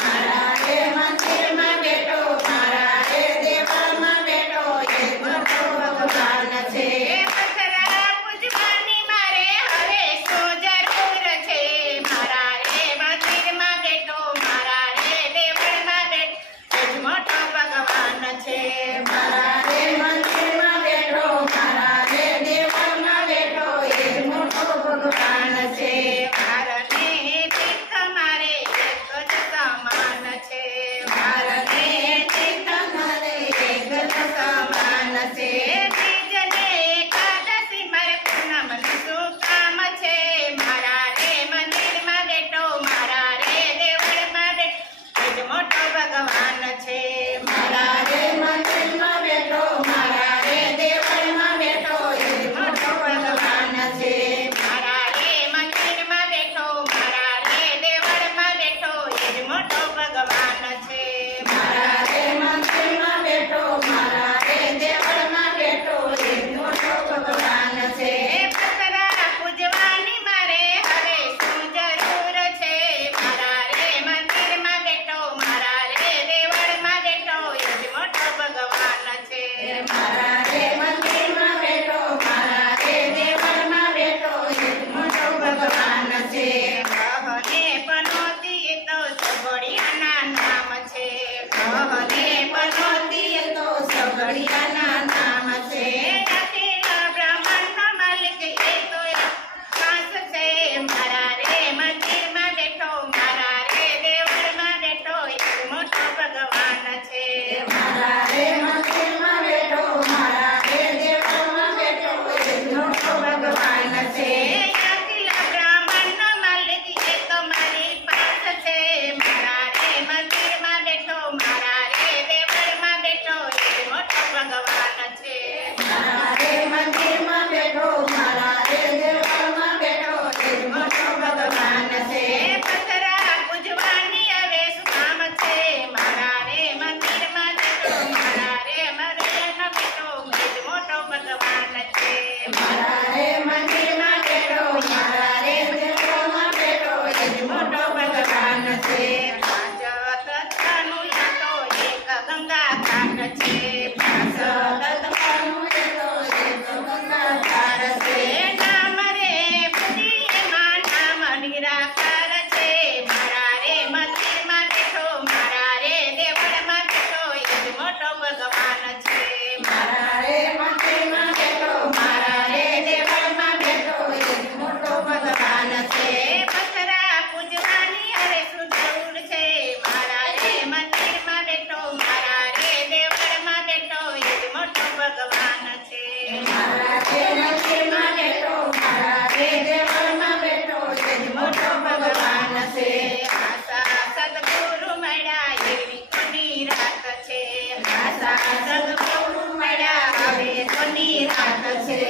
મારા રે મંદિરમાં બેઠો મારા રે દેવળમાં બેઠો એ મોટો ભગવાન છે. પથરા પૂજવાની મારે હવે શું જરૂર છે. મારા રે મંદિરમાં બેઠો મારા રે દેવળમાં બેઠો એ જ મોટો ભગવાન છે. મારા રે મંદિરમાં બેઠો મારા રે દેવળમાં બેઠો એ જ મોટો ભગવાન છે. ભારને તીર્થ મારે એક જ સમાન છે. ભારને તીર્થ મારે એક જ સમાન છે. બીજને એકાદશી મારે પૂનમનું શું કામ છે. મારા રે મંદિરમાં બેઠો મારા રે દેવળમાં બેઠો એ જ મોટો ભગવાન છે. મારા રે મંદિરમાં બેઠો મારા રે દેવળમાં બેઠો એ જ મોટો ભગવાન છે. મારા રે મંદિરમાં બેઠો મારા રે દેવળમાં બેઠો એ જ મોટો ભગવાન છે. મારા રે મંદિરમાં બેઠો મારા રે દેવળમાં બેઠો એ જ મોટો ભગવાન છે. પથરા પૂજવાની મારે હવે શું જરૂર છે. મારા રે મંદિરમાં બેઠો મારા રે દેવળમાં બેઠો એ જ મોટો ભગવાન છે. મારા રે મંદિરમાં બેઠો મારા રે દેવળમાં બેઠો એ જ મોટો ભગવાન છે. કહને પનોતી એ તો સગડિયાના નામ છે. કહને પનોતી એ તો સગડિયાના નામ છે. અખિલ બ્રહ્માંડનો માલિક એ તો ખાસ છે. મારા રે મંદિરમાં બેઠો મારા રે દેવળમાં બેઠો એ જ મોટો ભગવાન છે. મારા રે મંદિરમાં બેઠો મારા રે દેવળમાં બેઠો એ જ મોટો ભગવાન છે. અખિલ બ્રહ્માંડનો માલિક એ તો મારી પાસ છે. મારા રે મંદિરમાં બેઠો મારા રે દેવળમાં બેઠો એ જ મોટો ભગવાન છે. મારા રે મંદિરમાં બેઠો મારા રે દેવળમાં બેઠો એ જ મોટો ભગવાન છે. પથરા પૂજવાની હવે શું કામ છે. મારા રે મંદિરમાં બેઠો મારા રે મંદિરમાં બેઠો એ જ મોટો ભગવાન છે. મારા રે મંદિરમાં બેઠો મારા રે દેવળમાં બેઠો એ જ મોટો ભગવાન છે. પાંચ તત્વનું આ તો એક ગંગા ઘાટ છે. પાંચ તત્વનું એ તો એક ગંગાધાર છે. નામ રે પૂજીએ માં નામ નિરાકાર છે. મારા રે મંદિરમાં બેઠો મારા રે દેવળમાં બેઠો એ જ મોટો ભગવાન છે. મારા રે મંદિરમાં બેઠો મારા રે દેવળમાં બેઠો એ જ મોટો ભગવાન છે. પથરા પૂજવાની હવે શું જરૂર છે. મારા રે મંદિરમાં બેઠો મારા રે દેવળમાં બેઠો એ જ મોટો ભગવાન છે. મારા રે મંદિરમાં બેઠો મારા રે દેવળમાં બેઠો એ જ મોટો ભગવાન છે. આશા સદગુરુ મળ્યા એવી કોની રાત છે. આશા સદગુરુ મળ્યા હવે કોની રાત છે.